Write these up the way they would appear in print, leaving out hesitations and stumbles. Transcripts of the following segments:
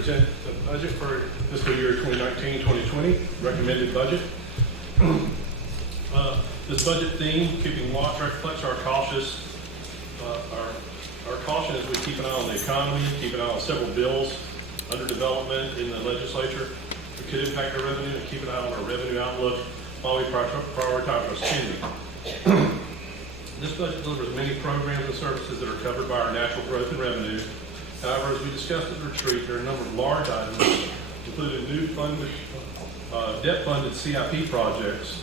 present the budget for fiscal year 2019-2020, recommended budget. This budget theme, keeping watch, reflects our cautious, our caution as we keep an eye on the economy, keep an eye on several bills under development in the legislature that could impact our revenue, and keep an eye on our revenue outlook while we prioritize our spending. This budget delivers many programs and services that are covered by our natural growth and revenue. However, as we discussed at the retreat, there are a number of large items, including new funded, debt-funded CIP projects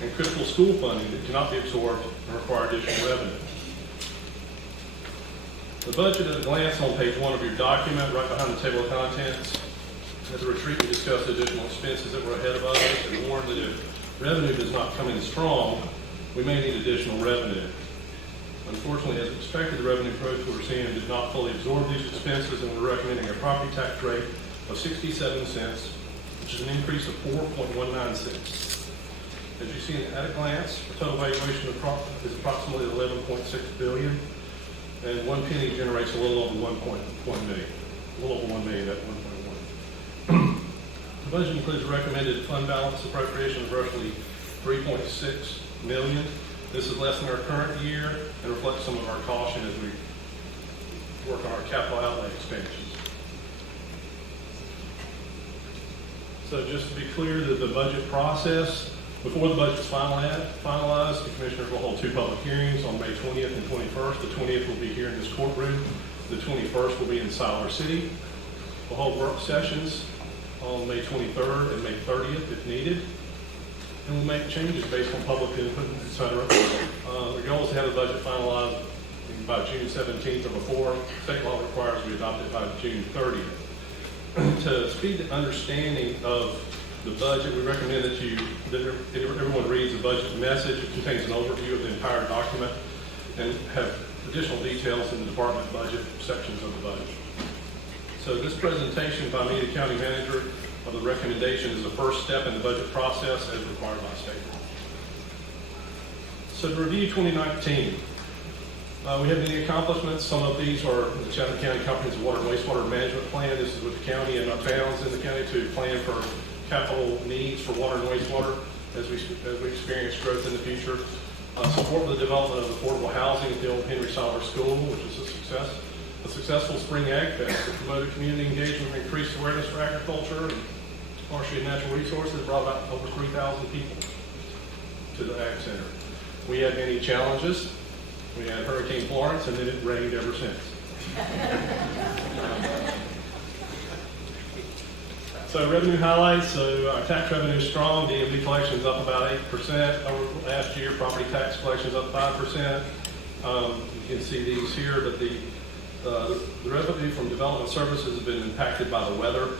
and critical school funding that cannot be absorbed and require additional revenue. The budget at a glance on page 1 of your document, right behind the table of contents. At the retreat, we discussed additional expenses that were ahead of us and warned that if revenue does not come in strong, we may need additional revenue. Unfortunately, as expected, the revenue growth we're seeing did not fully absorb these expenses, and we're recommending a property tax rate of 67 cents, which is an increase of 4.19 cents. As you see at a glance, the total valuation of property is approximately 11.6 billion, and 1 penny generates a little over 1 million. A little over 1 million at 1.1. The budget includes a recommended fund balance appropriation of roughly 3.6 million. This is less than our current year and reflects some of our caution as we work on our capital outlay expansions. So just to be clear, that the budget process, before the budget is finalized, the commissioners will hold 2 public hearings on May 20th and 21st. The 20th will be here in this courtroom. The 21st will be in Siler City. We'll hold work sessions on May 23rd and May 30th if needed. And we'll make changes based on public input, etc. The goal is to have the budget finalized by June 17th or before. State law requires we adopt it by June 30th. To speed the understanding of the budget, we recommend that everyone reads the budget message. It contains an overview of the entire document and have additional details in the department budget sections of the budget. So this presentation by me, the county manager, of the recommendation is the first step in the budget process as required by state law. So to review 2019, we have many accomplishments. Some of these are the Chatham County Comprehensive Water and Wastewater Management Plan. This is with the county and our towns in the county to plan for capital needs for water and wastewater as we experience growth in the future. Support the development of affordable housing at the old Henry Siler School, which is a success. A successful Spring Ag Fest that promoted community engagement and increased awareness for agriculture and forestry and natural resources, brought about over 3,000 people to the Ag Center. We had many challenges. We had Hurricane Florence, and then it rained ever since. So revenue highlights. So our tax revenue is strong. DMV collection is up about 8% over last year. Property tax collection is up 5%. You can see these here, but the revenue from development services has been impacted by the weather.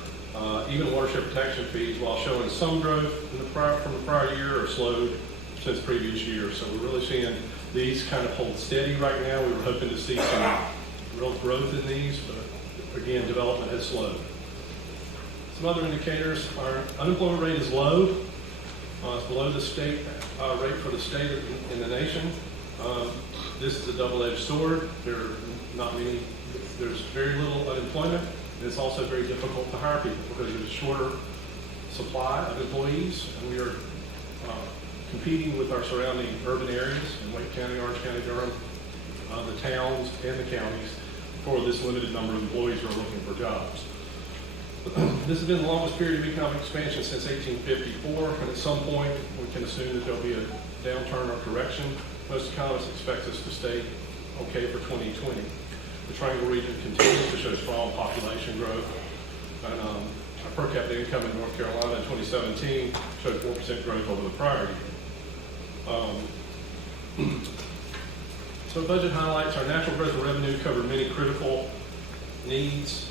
Even watershed protection fees, while showing some growth from the prior year, are slowed since previous years. So we're really seeing these kind of hold steady right now. We were hoping to see some real growth in these, but again, development has slowed. Some other indicators: our unemployment rate is low. It's below the state rate for the state in the nation. This is a double-edged sword. There's very little unemployment, and it's also very difficult to hire people because there's a shorter supply of employees, and we are competing with our surrounding urban areas in Wake County, Orange County, Durham, the towns and the counties for this limited number of employees who are looking for jobs. This has been the longest period of economic expansion since 1854, and at some point we can assume that there'll be a downturn or correction. Most economists expect us to stay okay for 2020. The Triangle region continues to show strong population growth, and our per capita income in North Carolina in 2017 showed 4% growth over the prior year. So budget highlights: our natural growth and revenue covered many critical needs.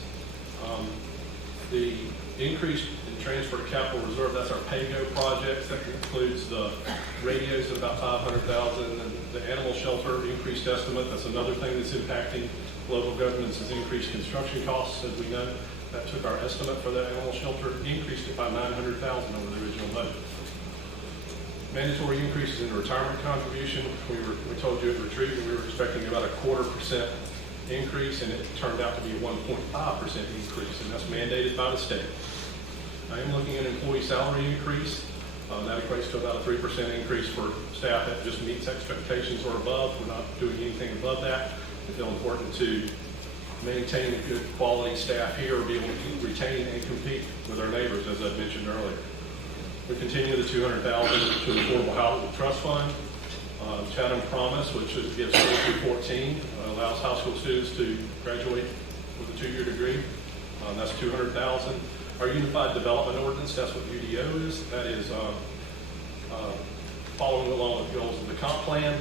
The increase in transfer to capital reserve, that's our PAYGO projects. That includes the radios at about $500,000, and the animal shelter increased estimate. That's another thing that's impacting local governments, is increased construction costs. As we know, that took our estimate for the animal shelter, increased it by $900,000 over the original budget. Mandatory increases in the retirement contribution. We told you at retreat that we were expecting about a 0.25% increase, and it turned out to be a 1.5% increase, and that's mandated by the state. I am looking at an employee salary increase. That equates to about a 3% increase for staff that just meets expectations or above. We're not doing anything above that. I feel important to maintain a good quality staff here, or be able to retain and compete with our neighbors, as I mentioned earlier. We continue the $200,000 to the Affordable Housing Trust Fund. Chatham Promise, which gives 4-14, allows high school students to graduate with a 2-year degree. That's $200,000. Our Unified Development Ordinance, that's what UDO is. That is following along with the goals of the comp plan.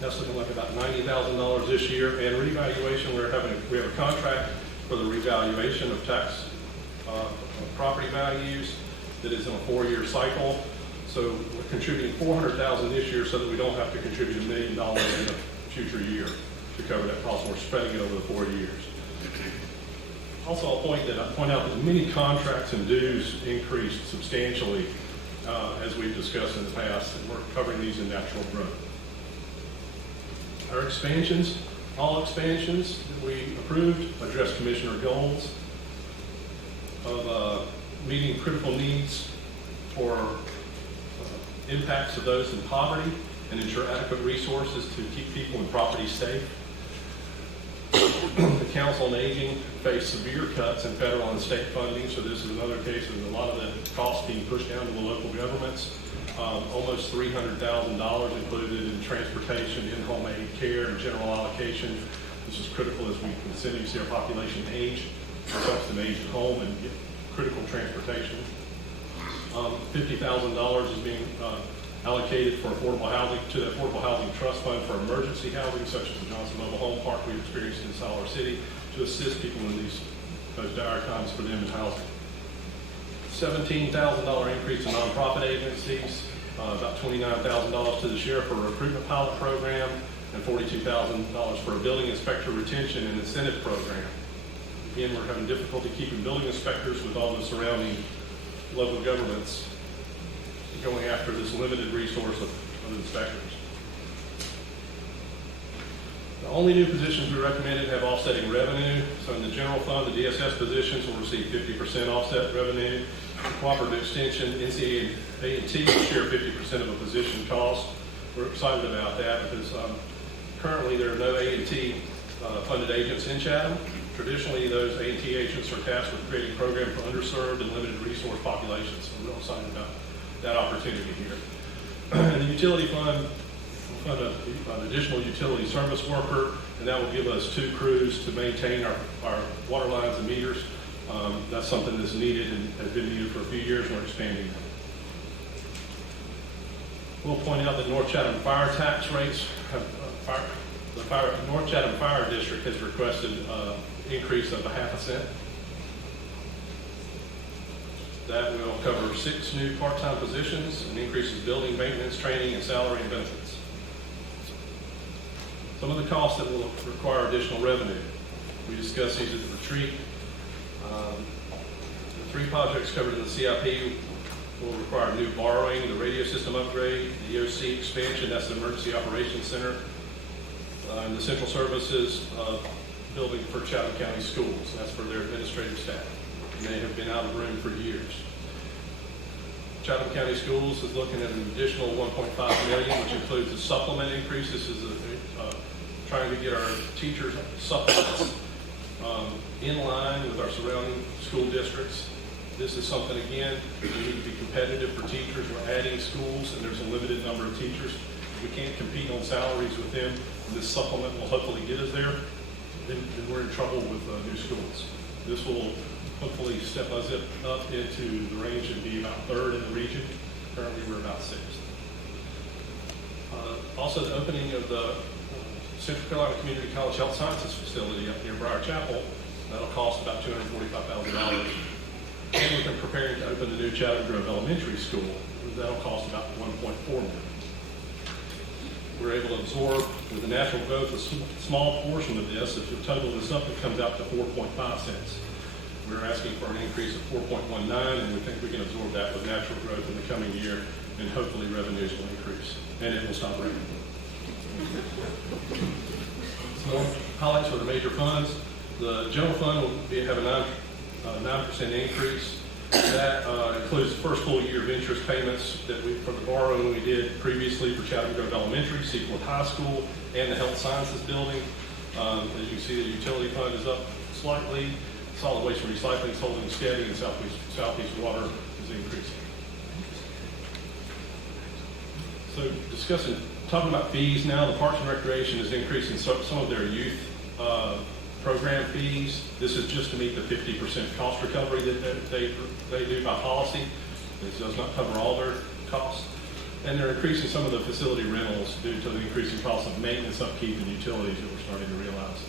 That's looking like about $90,000 this year. And revaluation, we have a contract for the revaluation of tax property values that is in a 4-year cycle. So we're contributing $400,000 this year so that we don't have to contribute $1 million in a future year to cover that cost. We're spreading it over the 4 years. Also, I'll point out that many contracts and dues increased substantially as we've discussed in the past, and we're covering these in natural growth. Our expansions, all expansions that we approved, address commissioner goals of meeting critical needs for impacts of those in poverty and ensure adequate resources to keep people and property safe. The Council on Aging faced severe cuts in federal and state funding, so this is another case of a lot of the costs being pushed down to the local governments. Almost $300,000 included in transportation, in-home aid care, and general allocation. This is critical as we continue to see our population age. It helps them age at home and get critical transportation. $50,000 is being allocated for affordable housing to the Affordable Housing Trust Fund for emergency housing, such as the Johnson Mobile Home Park we've experienced in Siler City, to assist people in those dire times for them in housing. $17,000 increase in nonprofit agencies, about $29,000 to the sheriff for a recruitment pilot program, and $42,000 for a building inspector retention and incentive program. Again, we're having difficulty keeping building inspectors with all the surrounding local governments going after this limited resource of inspectors. The only new positions we recommended have offsetting revenue. So in the general fund, the DSS positions will receive 50% offset revenue. The cooperative extension, NCA&T will share 50% of a position cost. We're excited about that because currently there are no A&T funded agents in Chatham. Traditionally, those A&T agents are tasked with creating a program for underserved and limited resource populations. So we're real excited about that opportunity here. And the utility fund will fund an additional utility service worker, and that will give us 2 crews to maintain our water lines and meters. That's something that's needed and has been needed for a few years, and we're expanding that. We'll point out that North Chatham fire tax rates the North Chatham Fire District has requested an increase of 0.5 cent. That will cover 6 new part-time positions and increases building maintenance, training, and salary and benefits. Some of the costs that will require additional revenue. We discussed these at the retreat. The 3 projects covered in the CIP will require new borrowing, the radio system upgrade, the EOC expansion, that's the Emergency Operations Center, and the Central Services building for Chatham County Schools. That's for their administrative staff. And they have been out of room for years. Chatham County Schools is looking at an additional $1.5 million, which includes a supplement increase. This is trying to get our teachers' supplements in line with our surrounding school districts. This is something, again, we need to be competitive for teachers. We're adding schools, and there's a limited number of teachers. We can't compete on salaries with them. This supplement will hopefully get us there. Then we're in trouble with new schools. This will hopefully step us up into the range and be about 3rd in the region. Currently, we're about 6th. Also, the opening of the Central Carolina Community College Health Sciences facility up near Briar Chapel. That'll cost about $245,000. And we're preparing to open the new Chatham Grove Elementary School. That'll cost about $1.4 million. We're able to absorb, with the natural growth, a small portion of this. If you total this up, it comes out to 4.5 cents. We're asking for an increase of 4.19, and we think we can absorb that with natural growth in the coming year, and hopefully revenues will increase, and it will stop raining. More highlights for the major funds. The general fund will have a 9% increase. That includes the first full year of interest payments for the borrowing we did previously for Chatham Journal Elementary, Sequel High School, and the Health Sciences Building. As you can see, the utility fund is up slightly. Solid waste and recycling is holding steady, and Southeast Water is increasing. So talking about fees now, the Parks and Recreation is increasing some of their youth program fees. This is just to meet the 50% cost recovery that they do by policy. This does not cover all their costs. And they're increasing some of the facility rentals due to the increasing cost of maintenance, upkeep, and utilities that we're starting to realize.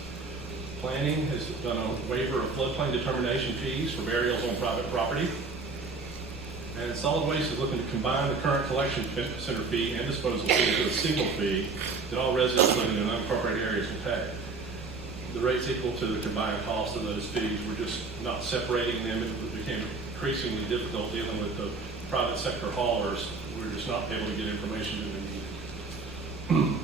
Planning has done a waiver of floodplain determination fees for burials on private property. And Solid Waste is looking to combine the current collection center fee and disposal fee into a single fee that all residents living in unincorporated areas will pay. The rate's equal to the combined cost of those fees. We're just not separating them. It became increasingly difficult dealing with the private sector haulers. We're just not able to get information that we need.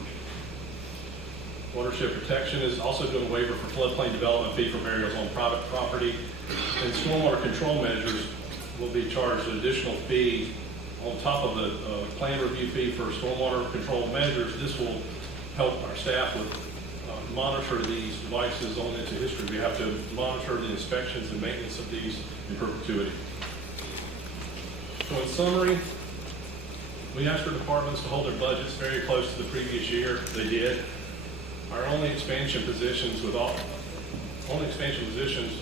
Watershed Protection is also doing a waiver for floodplain development fee for burials on private property. And stormwater control measures will be charged an additional fee on top of the plan review fee for stormwater control measures. This will help our staff with monitor these devices on into history. We have to monitor the inspections and maintenance of these in perpetuity. So in summary, we asked our departments to hold their budgets very close to the previous year. They did. Our only expansion positions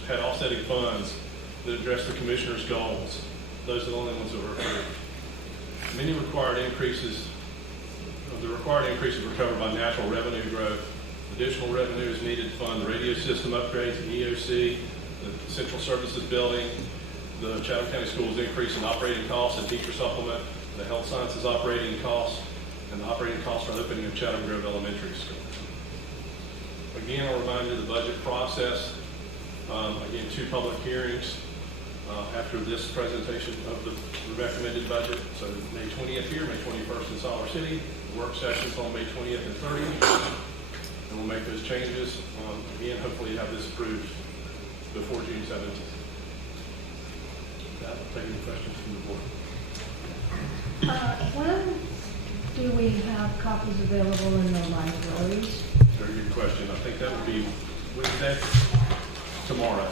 had offsetting funds that address the commissioner's goals. Those are the only ones that were approved. The required increases were covered by natural revenue growth. Additional revenue is needed to fund the radio system upgrades, the EOC, the Central Services Building, the Chatham County Schools increase in operating costs and teacher supplement, the Health Sciences operating costs, and the operating costs for opening of Chatham Grove Elementary School. Again, I'll remind you of the budget process. Again, 2 public hearings after this presentation of the recommended budget. So May 20th here, May 21st in Siler City. The work sessions on May 20th and 30th. And we'll make those changes. Again, hopefully you have this approved before June 17th. I'll take any questions from the board. When do we have copies available in the libraries? Very good question. I think that would be Wednesday, tomorrow.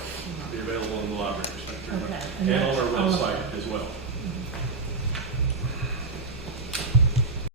Be available in the library. Okay. And on our website as well.